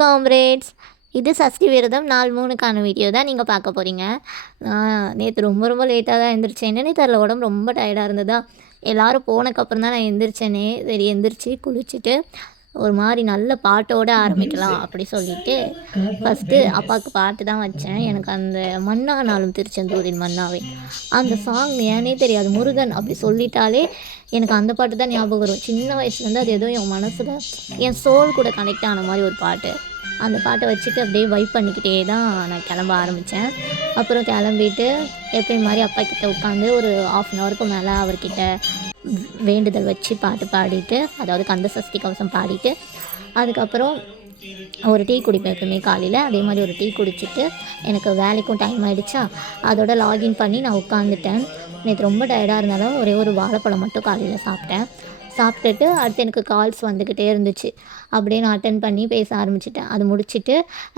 Comrades, இது சஷ்டி விரதம் நாள் 3க்கான வீடியோ தான் நீங்கள் பார்க்க போகிறீங்க. நேற்று ரொம்ப ரொம்ப லேட்டாக தான் எந்திரிச்சேன். என்னன்னே தெரில, உடம்பு ரொம்ப டயர்டாக இருந்ததா. எல்லோரும் போனதுக்கப்புறம் தான் நான் எந்திரிச்சேனே. சரி எந்திரிச்சு குளிச்சுட்டு ஒரு மாதிரி நல்ல பாட்டோட ஆரம்பிக்கலாம் அப்படி சொல்லிட்டு ஃபஸ்ட்டு அப்பாவுக்கு பாட்டு தான் வச்சேன். எனக்கு அந்த மன்னா நாளும் திருச்செந்தூரின் மன்னாவே அந்த சாங் ஏனே தெரியாது, முருகன் அப்படி சொல்லிட்டாலே எனக்கு அந்த பாட்டு தான் ஞாபகம் வரும். சின்ன வயசுலேருந்து அது ஏதோ என் மனசில் என் சோல் கூட கனெக்ட் ஆன மாதிரி ஒரு பாட்டு. அந்த பாட்டை வச்சுட்டு அப்படியே வைப் பண்ணிக்கிட்டே தான் நான் கிளம்ப ஆரம்பித்தேன். அப்புறம் கிளம்பிட்டு எப்பயும் மாதிரி அப்பா கிட்டே உட்காந்து ஒரு 1/2 அன் ஹவருக்கு மேலே அவர்கிட்ட வேண்டுதல் வச்சு பாட்டு பாடிட்டு, அதாவது கந்த சஷ்டி கவசம் பாடிட்டு, அதுக்கப்புறம் ஒரு டீ குடிப்பேன் எப்பவுமே காலையில். அதே மாதிரி ஒரு டீ குடிச்சிட்டு எனக்கு வேலைக்கும் டைம் ஆகிடுச்சா, அதோட லாகின் பண்ணி நான் உட்காந்துட்டேன். நேற்று ரொம்ப டயர்டாக இருந்தாலும் ஒரே ஒரு வாழைப்பழம் மட்டும் காலையில் சாப்பிட்டேன். சாப்பிட்டுட்டு அடுத்து எனக்கு கால்ஸ் வந்துக்கிட்டே இருந்துச்சு. அப்படியே நான் அட்டென்ட் பண்ணி பேச ஆரம்பிச்சிட்டேன். அது முடிச்சுட்டு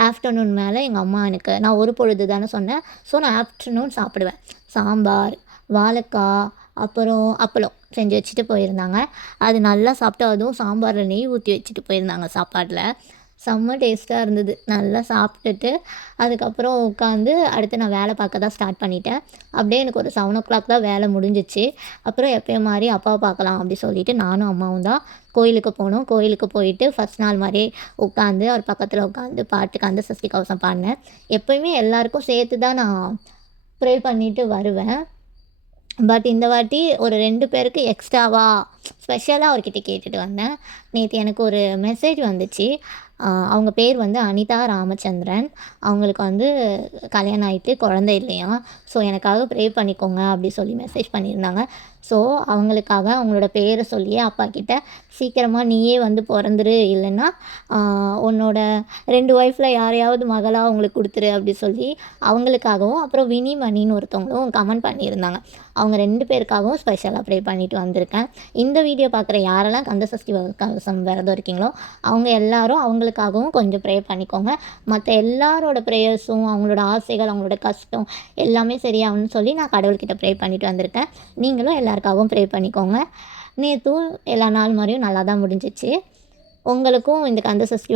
ஆஃப்டர்நூன் மேலே எங்கள் அம்மா எனக்கு, நான் ஒரு பொழுது தானே சொன்னேன், ஸோ நான் ஆஃப்டர்நூன் சாப்பிடுவேன். சாம்பார், வாழைக்காய், அப்புறம் அப்பளம் செஞ்சு வச்சுட்டு போயிருந்தாங்க. அது நல்லா சாப்பிட்டு, அதுவும் சாம்பாரில் நெய் ஊற்றி வச்சுட்டு போயிருந்தாங்க சாப்பாட்டில். செம்ம டேஸ்ட்டாக இருந்தது. நல்லா சாப்பிட்டுட்டு அதுக்கப்புறம் உட்காந்து அடுத்து நான் வேலை பார்க்க தான் ஸ்டார்ட் பண்ணிட்டேன். அப்படியே எனக்கு ஒரு 7:00 தான் வேலை முடிஞ்சிச்சு. அப்புறம் எப்பயும் மாதிரி அப்பாவை பார்க்கலாம் அப்படி சொல்லிவிட்டு நானும் அம்மாவும் தான் கோயிலுக்கு போனோம். கோயிலுக்கு போயிட்டு ஃபஸ்ட் நாள் மாதிரியே உட்காந்து அவர் பக்கத்தில் உட்காந்து பாட்டு கந்த சஷ்டி கவசம் பாடினேன். எப்போயுமே எல்லாேருக்கும் சேர்த்து தான் நான் ப்ரே பண்ணிவிட்டு வருவேன். பட் இந்த வாட்டி ஒரு 2 பேருக்கு எக்ஸ்ட்ராவாக ஸ்பெஷலாக அவர்கிட்ட கேட்டுட்டு வந்தேன். நேற்று எனக்கு ஒரு மெசேஜ் வந்துச்சு. அவங்க பேர் வந்து அனிதா ராமச்சந்திரன். அவங்களுக்கு வந்து கல்யாணம் ஆகிட்டு குழந்தை இல்லையாம். ஸோ எனக்காக ப்ரே பண்ணிக்கோங்க அப்படி சொல்லி மெசேஜ் பண்ணியிருந்தாங்க. ஸோ அவங்களுக்காக அவங்களோட பேரை சொல்லியே அப்பா கிட்ட, சீக்கிரமாக நீயே வந்து பிறந்துரு, இல்லைன்னா உன்னோட 2 ஒய்ஃபில் யாரையாவது மகளாக அவங்களுக்கு கொடுத்துரு அப்படி சொல்லி அவங்களுக்காகவும், அப்புறம் வினிமணின்னு ஒருத்தவங்களும் கமெண்ட் பண்ணியிருந்தாங்க. அவங்க 2 பேருக்காகவும் ஸ்பெஷலாக ப்ரே பண்ணிட்டு வந்திருக்கேன். இந்த வீடியோ பார்க்குற யாரெல்லாம் கந்த சஷ்டி கவசம் விரதம் இருக்கீங்களோ அவங்க எல்லாரும் அவங்களுக்காகவும் கொஞ்சம் ப்ரே பண்ணிக்கோங்க. மற்ற எல்லாரோட ப்ரேயர்ஸும், அவங்களோட ஆசைகள், அவங்களோட கஷ்டம் எல்லாமே சரியாகணும்னு சொல்லி நான் கடவுள்கிட்ட ப்ரே பண்ணிட்டு வந்திருக்கேன். நீங்களும் எல்லாருக்காகவும் ப்ரே பண்ணிக்கோங்க. நேற்றும் எல்லா நாள் மாதிரியும் நல்லா தான் முடிஞ்சிச்சு. உங்களுக்கும் இந்த கந்த சஷ்டி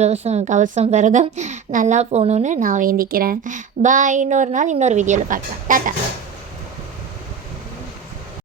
கவசம் விரதம் நல்லா போகணுன்னு நான் வேண்டிக்கிறேன். பாய். இன்னொரு நாள் இன்னொரு வீடியோவில் பார்க்கலாம். டாட்டா.